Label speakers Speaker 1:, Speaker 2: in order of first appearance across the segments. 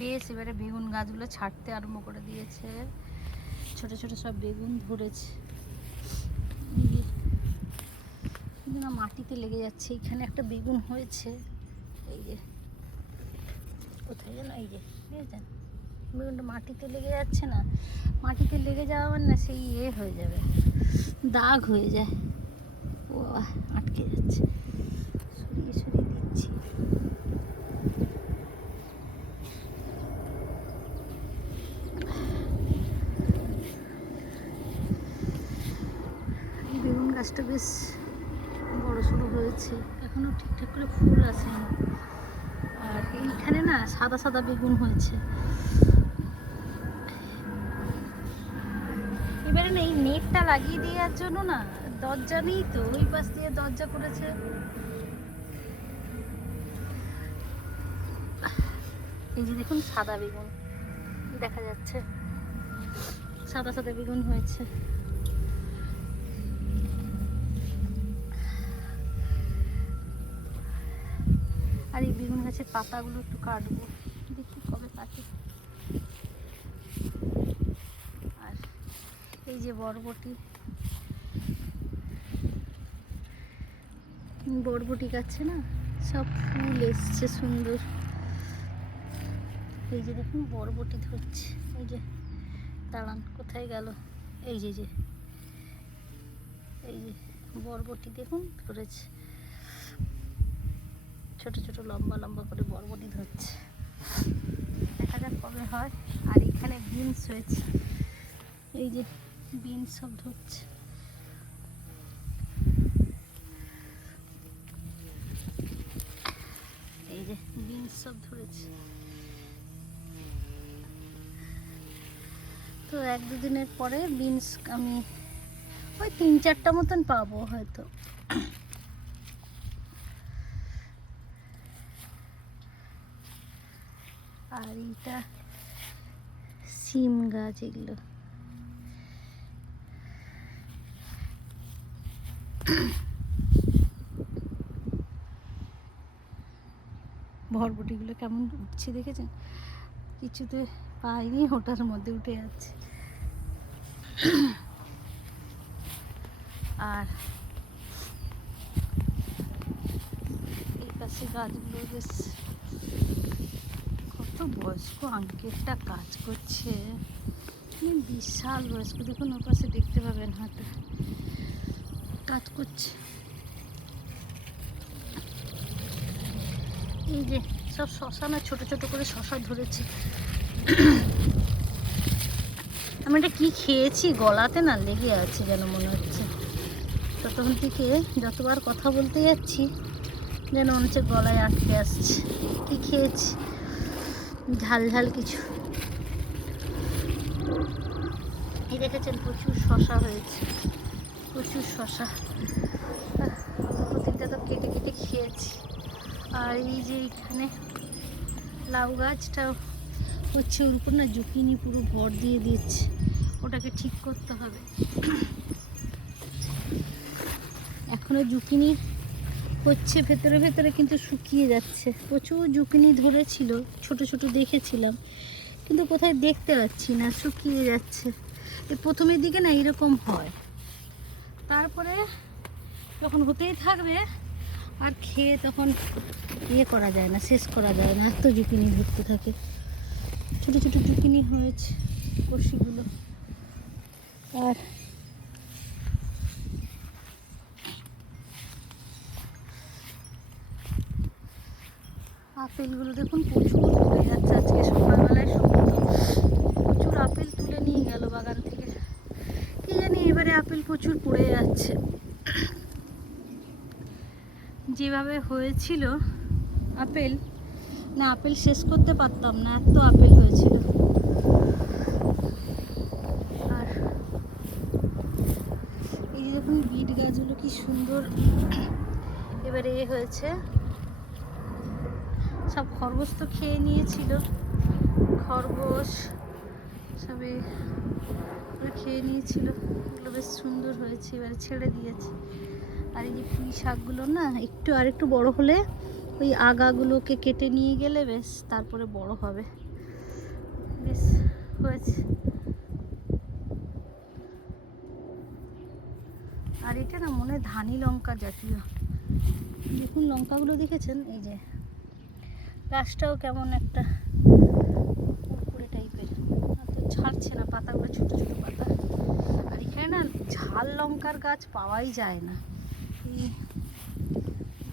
Speaker 1: বেশ, এবারে বেগুন গাছগুলো ছাড়তে আরম্ভ করে দিয়েছে। ছোট ছোট সব বেগুন ধরেছে। না, মাটিতে লেগে যাচ্ছে। এখানে একটা বেগুন হয়েছে। এই যে, কোথায় যেন, এই যে বুঝেছেন বেগুনটা মাটিতে লেগে যাচ্ছে না। মাটিতে লেগে যাওয়া মানে না, সেই ইয়ে হয়ে যাবে, দাগ হয়ে যায়। ও আটকে যাচ্ছে সরিয়ে সরিয়ে দিচ্ছি এই বেগুন গাছটা বেশ বড় সড়ো হয়েছে। এখনও ঠিকঠাক করে ফুল আসেনি। আর এইখানে না সাদা সাদা বেগুন হয়েছে। এবারে না এই নেটটা লাগিয়ে দেওয়ার জন্য না দরজা নেই তো, ওই পাশ দিয়ে দরজা করেছে এই যে দেখুন সাদা বেগুন, দেখা যাচ্ছে। সাদা সাদা বেগুন হয়েছে। এই বেগুন গাছের পাতাগুলো একটু কাটবো। দেখি কবে কাটে। আর এই যে বরবটি। বরবটি গাছে না সব ফুল এসছে সুন্দর। এই যে দেখুন বরবটি ধরছে। এই যে, দাঁড়ান, কোথায় গেল? এই যে যে, এই যে বরবটি দেখুন ধরেছে। ছোট ছোট লম্বা লম্বা করে বরবটি ধরছে। দেখা যাক কবে হয়। আর এখানে বিনস হয়েছে। এই যে বিনস সব ধরছে। এই যে বিনস সব ধরেছে। তো এক দুদিনের পরে বিনস আমি ওই তিন চারটা মতন পাবো হয়তো। আর এইটা সিম গাছ এগুলো। ভরবটিগুলো কেমন উঠছে দেখেছেন? কিছুতে পাইনি, ওটার মধ্যে উঠে যাচ্ছে। আর এই পাশে গাছগুলো বেশ বয়স্ক আঙ্কেলটা কাজ করছে। বিশাল বয়স্ক, দেখুন ওর পাশে দেখতে পাবেন হয়তো। কাজ করছে। এই যে সব শশা না ছোটো ছোটো করে শশা ধরেছে। আমি এটা কি খেয়েছি? গলাতে না লেগে আছে যেন মনে হচ্ছে। ততক্ষণ থেকে যতবার কথা বলতে যাচ্ছি, যেন মনে হচ্ছে গলায় আটকে আসছে। কি খেয়েছি? ঝাল ঝাল কিছু। এই দেখেছেন প্রচুর শশা হয়েছে। প্রচুর শশা। প্রতিটা তো কেটে কেটে খেয়েছি। আর এই যে এখানে লাউ গাছটা হচ্ছে ওর উপর না জুকিনি পুরো ভর দিয়ে দিচ্ছে ওটাকে ঠিক করতে হবে। এখনও জুকিনি হচ্ছে, ভেতরে ভেতরে কিন্তু শুকিয়ে যাচ্ছে। প্রচুর জুকিনি ধরেছিল, ছোট ছোট দেখেছিলাম। কিন্তু কোথায় দেখতে পাচ্ছি না, শুকিয়ে যাচ্ছে। এই প্রথমের দিকে না এরকম হয়। তারপরে যখন হতেই থাকবে, আর খেয়ে তখন ইয়ে করা যায় না, শেষ করা যায় না, এত জুকিনি ধরতে থাকে। ছোট ছোট জুকিনি হয়েছে কষিগুলো আর আপেলগুলো দেখুন প্রচুর পড়ে যাচ্ছে আজকে সকালবেলায় সমস্ত প্রচুর আপেল তুলে নিয়ে গেল বাগান থেকে। কি জানি এবারে আপেল প্রচুর পড়ে যাচ্ছে। যেভাবে হয়েছিল আপেল, না আপেল শেষ করতে পারতাম না, এত আপেল হয়েছিল। আর এই যে দেখুন বিট গাছগুলো কি সুন্দর। এবারে এ হয়েছে। সব খরগোশ তো খেয়ে নিয়েছিল। খরগোশ সবে খেয়ে নিয়েছিল। এগুলো বেশ সুন্দর হয়েছে, এবারে ছেড়ে দিয়েছে। আর এই যে পুঁই শাকগুলো না, একটু আর একটু বড় হলে ওই আগাগুলোকে কেটে নিয়ে গেলে বেশ তারপরে বড় হবে। বেশ হয়েছে। আর এটা না মনে ধানি লঙ্কা জাতীয়। দেখুন লঙ্কাগুলো দেখেছেন? এই গাছটাও কেমন একটা কুড়কুড়ে টাইপের। ছাড়ছে না, পাতাগুলো ছোটো ছোটো পাতা। আর এখানে না ঝাল লঙ্কার গাছ পাওয়াই যায় না। এই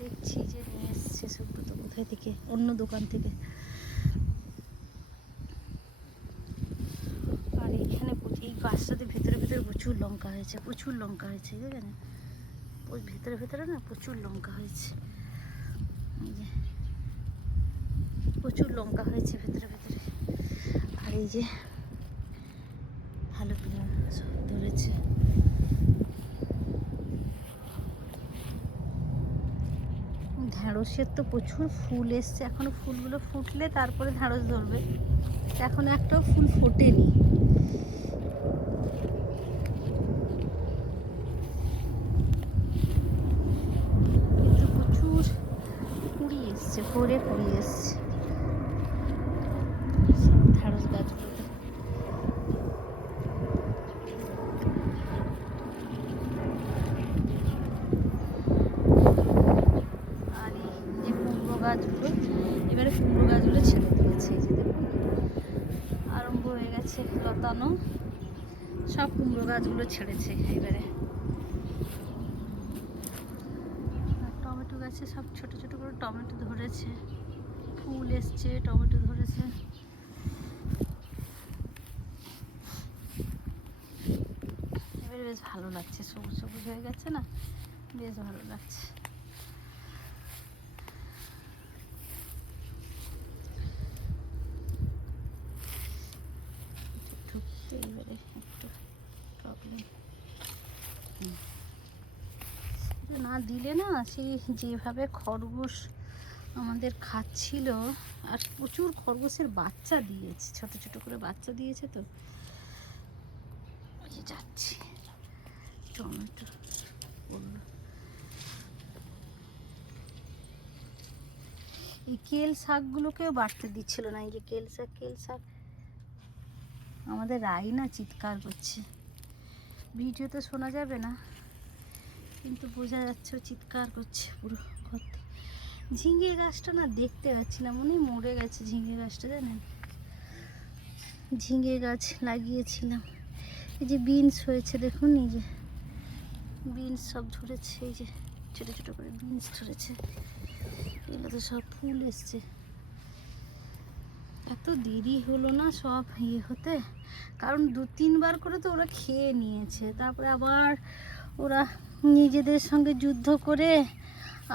Speaker 1: দেখছি যে নিয়ে এসছে সুব্রত কোথায় থেকে, অন্য দোকান থেকে। আর এখানে এই গাছটাতে ভেতরে ভেতরে প্রচুর লঙ্কা হয়েছে, প্রচুর লঙ্কা হয়েছে দেখেন ওই ভেতরে ভেতরে না প্রচুর লঙ্কা হয়েছে। এই যে প্রচুর লঙ্কা হয়েছে ভেতরে ভেতরে। আর এই যে ভালো করে সব ধরেছে। ঢ্যাঁড়সের তো প্রচুর ফুল এসছে। এখনও ফুলগুলো ফুটলে তারপরে ঢেঁড়স ধরবে। এখন একটাও ফুল ফোটেনি কিন্তু প্রচুর কুড়ি এসছে ভরে কুড়ি এসছে সব ঢ্যাঁড়স গাছগুলোতে আর এই যে কুমড়ো গাছগুলো। এবারে কুমড়ো গাছগুলো ছেড়ে দিয়েছে, এই যে দেখুন। আরম্ভ হয়ে গেছে লতানো। সব কুমড়ো গাছগুলো ছেড়েছে এবারে। টমেটো গাছে সব ছোট ছোট করে টমেটো ধরেছে। ফুল এসছে, টমেটো ধরেছে। এবারে বেশ ভালো লাগছে, সবুজ সবুজ হয়ে গেছে না? বেশ ভালো লাগছে ঢুকতে এবারে একটু প্রবলেম না দিলে না সেই যেভাবে খরগোশ আমাদের খাচ্ছিল, আর প্রচুর খরগোশের বাচ্চা দিয়েছে, ছোট ছোট করে বাচ্চা দিয়েছে তো। যাচ্ছি, টমেটো পড়ল এই কেল শাকগুলোকেও বাড়তে দিচ্ছিল না, এই যে কেল শাক কেল শাক। আমাদের রাই না চিৎকার করছে। ভিডিওতে শোনা যাবে না? কিন্তু বোঝা যাচ্ছে চিৎকার করছে পুরো ঘর। ঝিঙে গাছটা না দেখতে পাচ্ছি না, মনে মরে গেছে ঝিঙে গাছটা, জানেন? ঝিঙে গাছ লাগিয়েছিলাম। এই যে বিনস হয়েছে, দেখুন এই যে। বিনস সব ধরেছে, এই যে ছোটো ছোটো করে বিনস ধরেছে। এগুলো তো সব ফুল এসছে। এত দেরি হলো না সব ইয়ে হতে? কারণ দু তিনবার করে তো ওরা খেয়ে নিয়েছে, তারপরে আবার ওরা নিজেদের সঙ্গে যুদ্ধ করে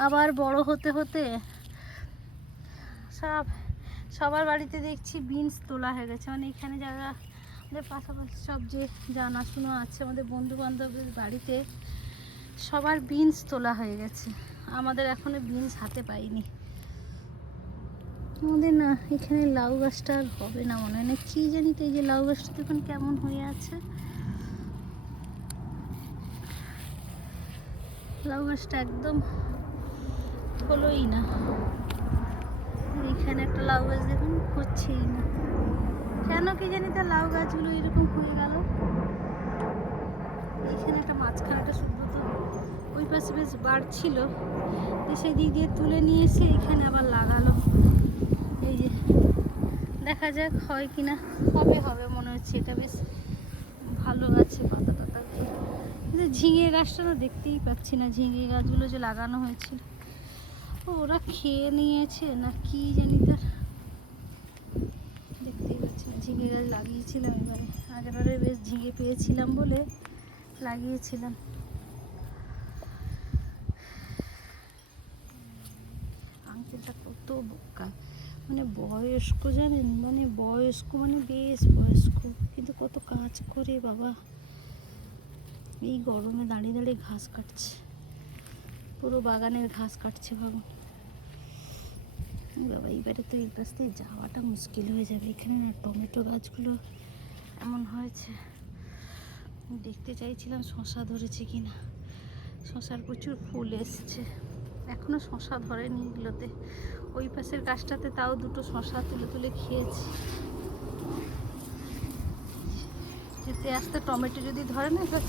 Speaker 1: আবার বড় হতে হতে সব, সবার বাড়িতে দেখছি বিনস তোলা হয়ে গেছে। মানে এখানে যারা আমাদের পাশাপাশি সব যে জানাশুনো আছে, আমাদের বন্ধু বান্ধবদের বাড়িতে সবার বিনস তোলা হয়ে গেছে। আমাদের এখনও বিনস হাতে পাইনি। আমাদের না এখানে লাউ গাছটা আর হবে না মনে হয়। না কী জানি তো এই যে লাউ গাছটা দেখুন কেমন হয়ে আছে। লাউ গাছটা একদম হলোই না। এখানে একটা লাউ গাছ দেখুন, হচ্ছেই না। কেন কি জানি তা লাউ গাছগুলো এরকম হয়ে গেল। এখানে একটা মাঝখানে একটা সুব্রত ওই পাশে বেশ বাড়ছিল সেই দিক দিয়ে তুলে নিয়ে এসে এখানে আবার লাগালো। এই যে, দেখা যাক হয় কি না হবে হবে মনে হচ্ছে, এটা বেশ ভালো আছে পাতা। কিন্তু ঝিঙে গাছটা না দেখতেই পাচ্ছি না, ঝিঙে গাছগুলো যে লাগানো হয়েছিল ওরা খেয়ে নিয়েছে না কি জানি তার। দেখতেই পাচ্ছি না, ঝিঙে গাছ লাগিয়েছিলাম এবারে। আগের বারে বেশ ঝিঙে পেয়েছিলাম বলে লাগিয়েছিলাম। আঙ্কেলটা কত বোকা মানে বয়স্ক জানেন? মানে বয়স্ক মানে বেশ বয়স্ক, কিন্তু কত কাজ করে বাবা। এই গরমে দাঁড়িয়ে দাঁড়িয়ে ঘাস কাটছে। পুরো বাগানের ঘাস কাটছে ভাবুন বাবা এইবারে তো এই পাশ দিয়ে যাওয়াটা মুশকিল হয়ে যাবে। এখানে না টমেটো গাছগুলো এমন হয়েছে। দেখতে চাইছিলাম শশা ধরেছে কি না শশার প্রচুর ফুল এসছে। এখনও শশা ধরেনি এগুলোতে। ওই পাশের গাছটাতে তাও দুটো শশা তুলে তুলে খেয়েছি। যেতে আসতে টমেটো যদি ধরে না এবার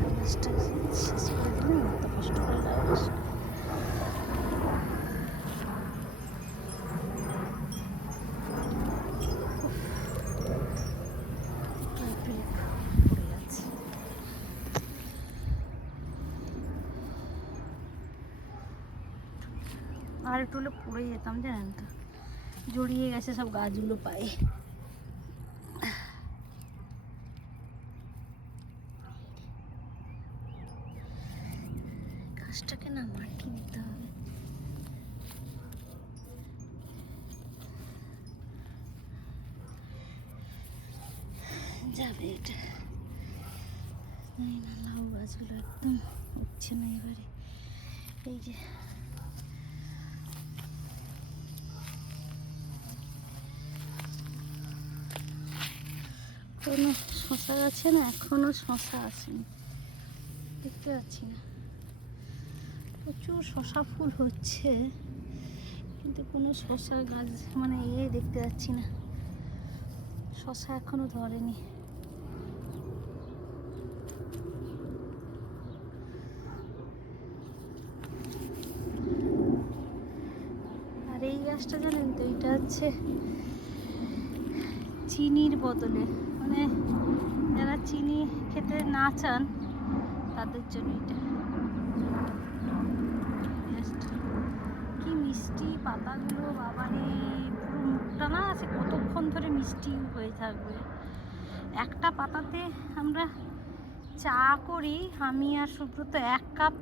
Speaker 1: কাগজটা শেষ করে দিলাম, এত কষ্ট করে কাগজ। তারপরে পড়ে যাচ্ছে। আর একটু হলে পড়ে যেতাম জানেন তো জড়িয়ে গেছে সব গাছগুলো পায়ে গাছটাকে না মাটি দিতে হবে। যাবে এটা। না, লাউ গাছগুলো একদম উঠছে না এবারে। এই যে। কোনো শশা গাছে না, এখনও শশা আসেনি। দেখতে পাচ্ছি না। প্রচুর শশা ফুল হচ্ছে, কিন্তু কোনো শশা গাছ মানে এ দেখতে পাচ্ছি না। শশা এখনও ধরেনি। আর এই গাছটা জানেন তো, এটা হচ্ছে চিনির বদলে। মানে যারা চিনি খেতে না চান, তাদের জন্য এটা। মিষ্টি পাতাগুলো, বাবারে, পুরো মুখটা না আছে কতক্ষণ ধরে মিষ্টি হয়ে থাকবে। একটা পাতাতে আমরা চা করি, আমি আর সুব্রত এক কাপ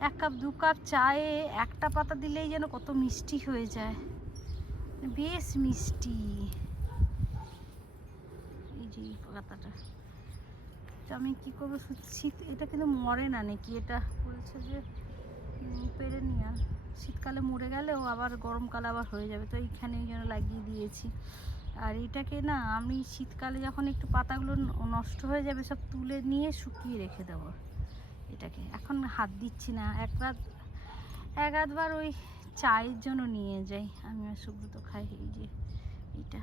Speaker 1: এক কাপ, দু কাপ চায়ে একটা পাতা দিলেই যেন কত মিষ্টি হয়ে যায়। বেশ মিষ্টি। এই যে এই পাতাটা। তো আমি কী করব শীত এটা কিন্তু মরে না নাকি? এটা বলছে যে পেরে নিয়ে শীতকালে মরে গেলেও আবার গরমকালে আবার হয়ে যাবে, তো এইখানে জন্য লাগিয়ে দিয়েছি। আর এটাকে না, আমি শীতকালে যখন একটু পাতাগুলো নষ্ট হয়ে যাবে, সব তুলে নিয়ে শুকিয়ে রেখে দেবো এটাকে। এখন হাত দিচ্ছি না, এক রাত, এক আধবার ওই চায়ের জন্য নিয়ে যাই। আমি আর সুব্রত খাই এই যে এটা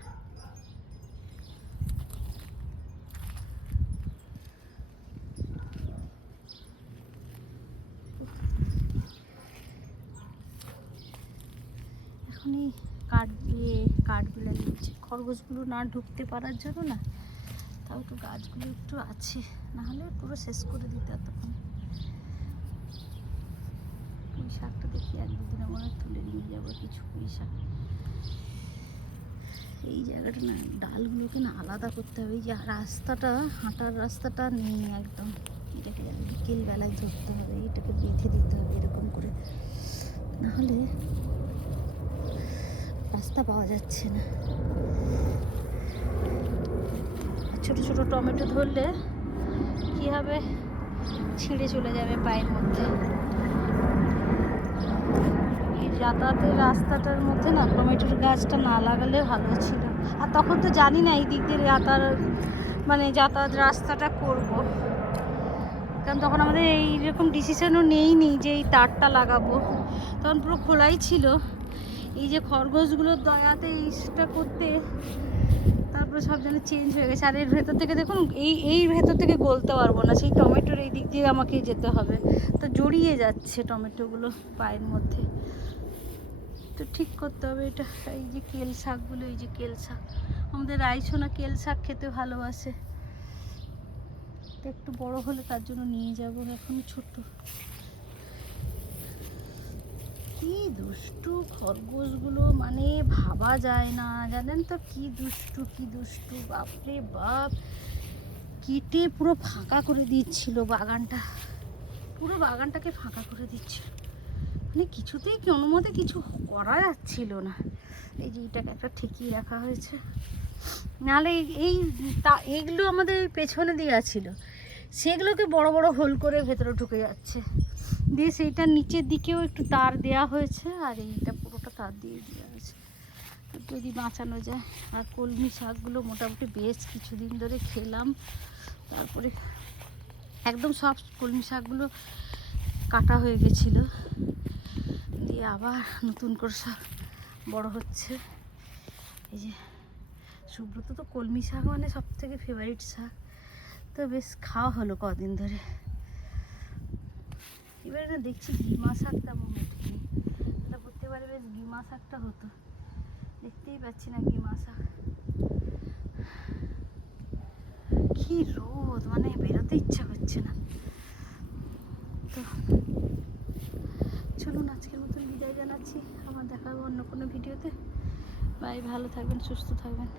Speaker 1: এখন কাঠ দিয়ে কাঠগুলো দিচ্ছে খরগোশগুলো না ঢুকতে পারার জন্য না, তাও তো গাছগুলো একটু আছে। নাহলে পুরো শেষ করে দিতে তখন পুঁই শাকটা দেখি এক দুদিনের মনে তুলে নিয়ে যাব কিছু পুঁই এই জায়গাটা না, ডালগুলোকে না আলাদা করতে হবে। এই যে রাস্তাটা, হাঁটার রাস্তাটা নেই একদম। এটাকে বিকেল বেলায় ধরতে হবে, এটাকে বেঁধে দিতে হবে এরকম করে। নাহলে রাস্তা পাওয়া যাচ্ছে না। ছোট ছোট টমেটো ধরলে কি হবে? ছিঁড়ে চলে যাবে পায়ের মধ্যে। এই যাতায়াতের রাস্তাটার মধ্যে না টমেটোর গাছটা না লাগালে ভালো ছিল। আর তখন তো জানি না এই দিক দিয়ে যাতায়াত মানে যাতায়াত রাস্তাটা করব। কারণ তখন আমাদের এইরকম ডিসিশনও নেইনি যে এই তারটা লাগাবো। তখন পুরো খোলাই ছিল। এই যে খরগোশগুলোর দয়াতে এইটা করতে তারপরে সব যেন চেঞ্জ হয়ে গেছে। আর এর ভেতর থেকে দেখুন, এই এই ভেতর থেকে গলতে পারব না। সেই টমেটোর এই দিক দিয়ে আমাকে যেতে হবে। তো জড়িয়ে যাচ্ছে টমেটোগুলো পায়ের মধ্যে। তো ঠিক করতে হবে এটা। এই যে কেল শাকগুলো, এই যে কেল শাক। আমাদের রাইসোনা কেল শাক খেতে ভালোবাসে। একটু বড় হলে তার জন্য নিয়ে যাব। এখন ছোট। কি দুষ্টু খরগোশগুলো মানে ভাবা যায় না, জানেন তো? কি দুষ্টু কি দুষ্টু, বাপরে বাপ! কেটে পুরো ফাঁকা করে দিচ্ছিল বাগানটা। পুরো বাগানটাকে ফাঁকা করে দিচ্ছিল। মানে কিছুতেই কোনো মতে কিছু করা যাচ্ছিল না। এই যে এটাকে একটা ঠিকই রাখা হয়েছে। নাহলে এই- তা এইগুলো আমাদের পেছনে দিয়ে ছিল। সেগুলোকে বড় বড় হোল করে ভেতরে ঢুকে যাচ্ছে। দিয়ে সেইটার নিচের দিকেও একটু তার দেওয়া হয়েছে, আর এইটা পুরোটা তার দিয়ে দেওয়া হয়েছে। যদি বাঁচানো যায়। আর কলমি শাকগুলো মোটামুটি বেশ কিছুদিন ধরে খেলাম। তারপরে একদম সব কলমি শাকগুলো কাটা হয়ে গেছিল। দিয়ে আবার নতুন করে সব বড় হচ্ছে। এই যে, সুব্রত তো কলমি শাক মানে সব থেকে ফেভারিট শাক। তো বেশ খাওয়া হলো কদিন ধরে। এবারে না দেখছি গিমা শাকটা মনে হচ্ছে। তাহলে করতে পারে বেশ গিমা শাকটা হতো। দেখতেই পাচ্ছি না গিমা শাক। কি রোদ মানে বেরোতে ইচ্ছা করছে না। তো চলুন আজকের মতন বিদায় জানাচ্ছি। আমার দেখা হবে অন্য কোনো ভিডিওতে। বাই, ভালো থাকবেন, সুস্থ থাকবেন।